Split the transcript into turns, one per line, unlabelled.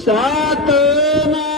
सा